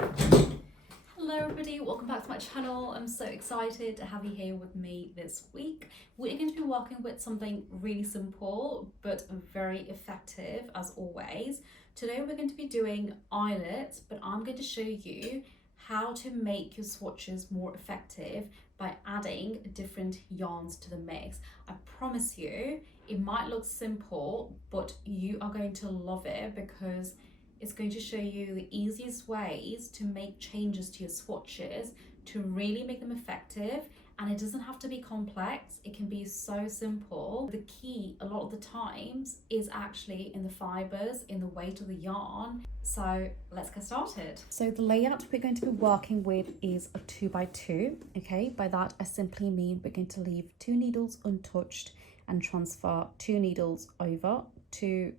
Hello everybody, welcome back to my channel. I'm so excited to have you here with me this week. We're going to be working with something really simple but very effective as always. Today we're going to be doing eyelets, but I'm going to show you how to make your swatches more effective by adding different yarns to the mix. I promise you it might look simple, but you are going to love it because it's going to show you the easiest ways to make changes to your swatches to really make them effective. And it doesn't have to be complex, it can be so simple. The key a lot of the times is actually in the fibers, in the weight of the yarn. So let's get started. So the layout we're going to be working with is a 2x2, okay? By that I simply mean we're going to leave 2 needles untouched and transfer 2 needles over to,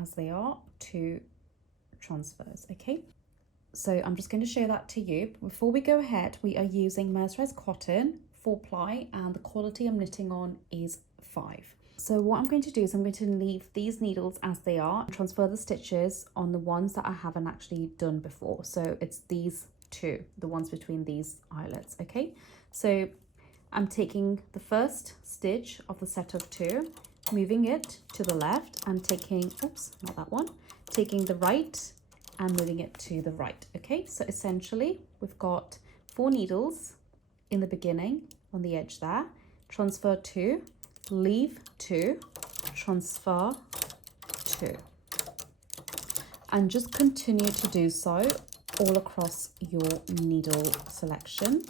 as they are, to transfers. Okay, so I'm just going to show that to you. Before we go ahead, we are using mercerized cotton 4-ply and the quality I'm knitting on is 5. So what I'm going to do is I'm going to leave these needles as they are, transfer the stitches on the ones that I haven't actually done before. So it's these two, the ones between these eyelets. Okay, so I'm taking the first stitch of the set of 2, moving it to the left and taking, oops, not that one, taking the right and moving it to the right. Okay, so essentially we've got 4 needles in the beginning on the edge there, transfer 2, leave 2, transfer 2, and just continue to do so all across your needle selection.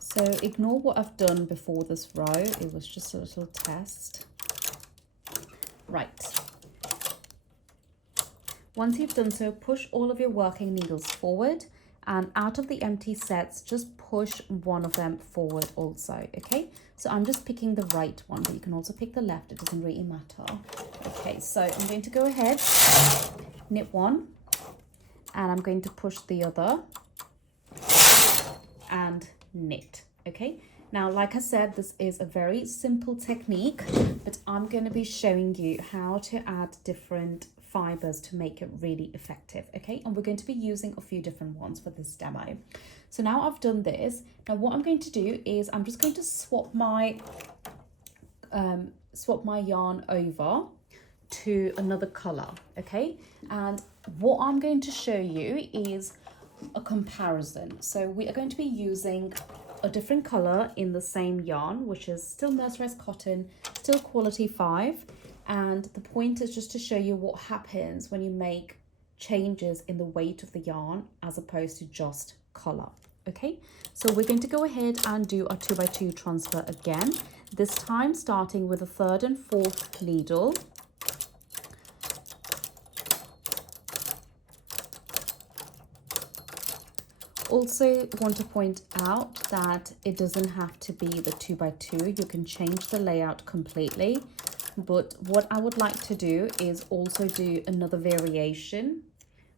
So ignore what I've done before this row, it was just a little test. Right. Once you've done so, push all of your working needles forward, and out of the empty sets, just push one of them forward also, okay? So I'm just picking the right one, but you can also pick the left, it doesn't really matter. Okay, so I'm going to go ahead, knit one, and I'm going to push the other, and knit. Okay, now like I said, this is a very simple technique, but I'm going to be showing you how to add different fibers to make it really effective. Okay, and we're going to be using a few different ones for this demo. So now I've done this, now what I'm going to do is I'm just going to swap my yarn over to another color. Okay, and what I'm going to show you is a comparison. So we are going to be using a different color in the same yarn, which is still mercerized cotton, still quality 5, and the point is just to show you what happens when you make changes in the weight of the yarn as opposed to just color. Okay, so we're going to go ahead and do our 2x2 transfer again, this time starting with the 3rd and 4th needle. Also want to point out that it doesn't have to be the 2x2, you can change the layout completely, but what I would like to do is also do another variation,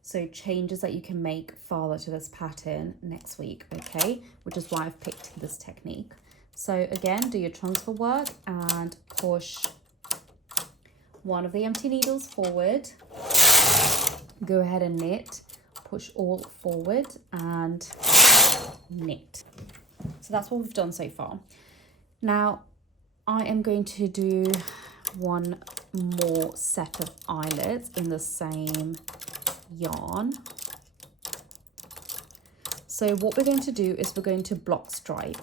so changes that you can make further to this pattern next week, okay, which is why I've picked this technique. So again, do your transfer work and push one of the empty needles forward, go ahead and knit, push all forward and knit. So that's what we've done so far. Now I am going to do one more set of eyelets in the same yarn. So what we're going to do is we're going to block stripe.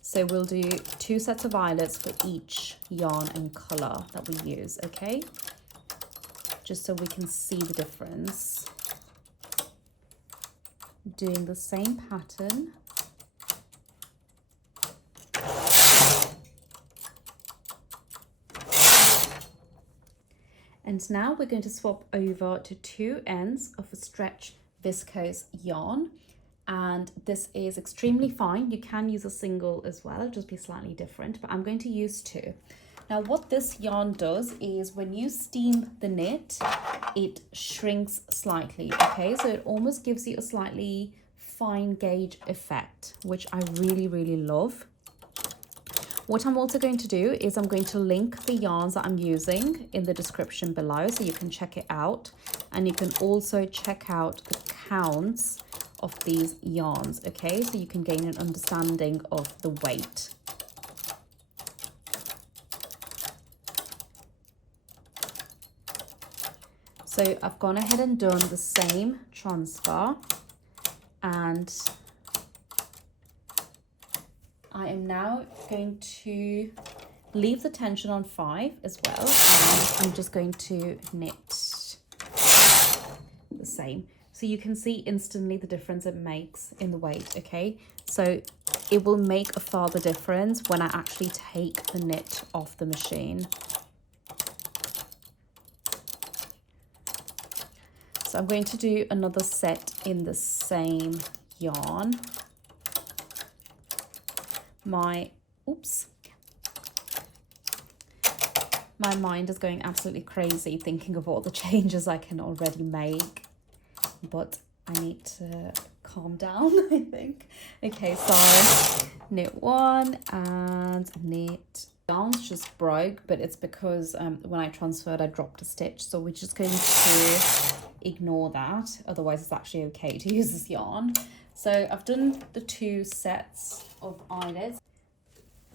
So we'll do 2 sets of eyelets for each yarn and color that we use, okay? Just so we can see the difference. Doing the same pattern. And now we're going to swap over to 2 ends of a stretch viscose yarn, and this is extremely fine. You can use a single as well, it'll just be slightly different, but I'm going to use 2. Now what this yarn does is when you steam the knit, it shrinks slightly, okay? So it almost gives you a slightly fine gauge effect, which I really, really love. What I'm also going to do is I'm going to link the yarns that I'm using in the description below so you can check it out. And you can also check out the counts of these yarns, okay? So you can gain an understanding of the weight. So I've gone ahead and done the same transfer, and I am now going to leave the tension on 5 as well, and I'm just going to knit the same. So you can see instantly the difference it makes in the weight, okay? So it will make a further difference when I actually take the knit off the machine. So I'm going to do another set in the same yarn. My mind is going absolutely crazy thinking of all the changes I can already make, but I need to calm down, I think. Okay, so knit 1 and knit. Yarns just broke, but it's because when I transferred I dropped a stitch, so we're just going to ignore that, otherwise it's actually okay to use this yarn. So I've done the 2 sets of eyelets.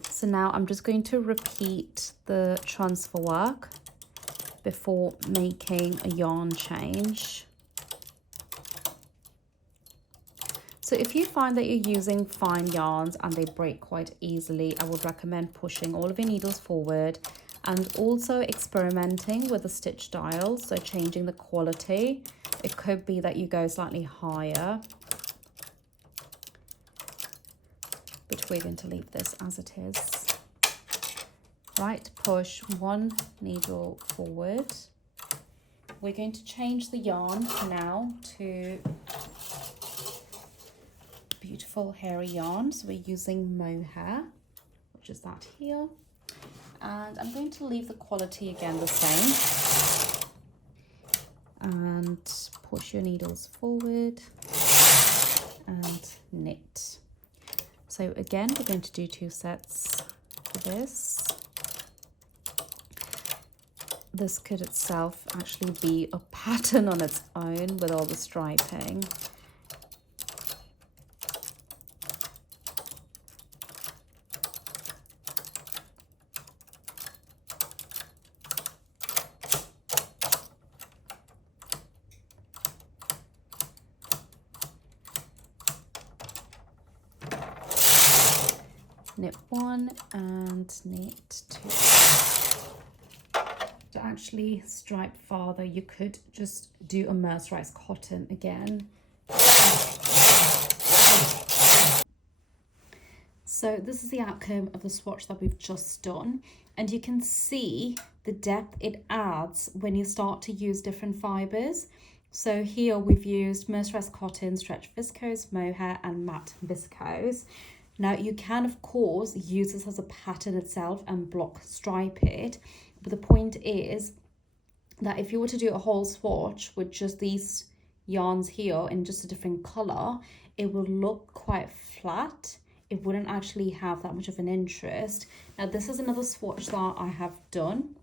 So now I'm just going to repeat the transfer work before making a yarn change. So if you find that you're using fine yarns and they break quite easily, I would recommend pushing all of your needles forward and also experimenting with the stitch dial, so changing the quality. It could be that you go slightly higher, but we're going to leave this as it is. Right, push 1 needle forward. We're going to change the yarn now to beautiful hairy yarn. So we're using mohair, which is that here. And I'm going to leave the quality again the same. And push your needles forward and knit. So again, we're going to do 2 sets for this. This could itself actually be a pattern on its own with all the striping. Knit 1 and knit 2. To actually stripe farther, you could just do a mercerized cotton again. So this is the outcome of the swatch that we've just done, and you can see the depth it adds when you start to use different fibers. So here we've used mercerized cotton, stretch viscose, mohair and matte viscose. Now you can of course use this as a pattern itself and block stripe it, but the point is that if you were to do a whole swatch with just these yarns here in just a different color, it will look quite flat. It wouldn't actually have that much of an interest. Now this is another swatch that I have done.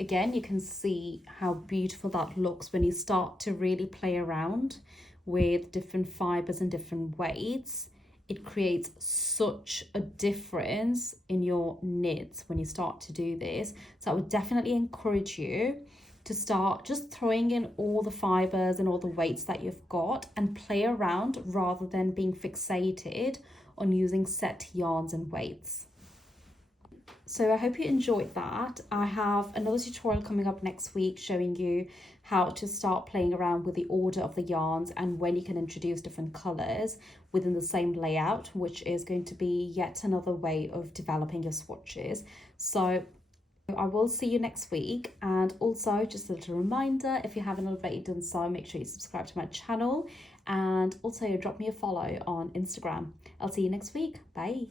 Again, you can see how beautiful that looks when you start to really play around with different fibers and different weights. It creates such a difference in your knits when you start to do this. So I would definitely encourage you to start just throwing in all the fibers and all the weights that you've got and play around rather than being fixated on using set yarns and weights. So I hope you enjoyed that. I have another tutorial coming up next week showing you how to start playing around with the order of the yarns and when you can introduce different colours within the same layout, which is going to be yet another way of developing your swatches. So I will see you next week, and also just a little reminder, if you haven't already done so, make sure you subscribe to my channel and also drop me a follow on Instagram. I'll see you next week. Bye.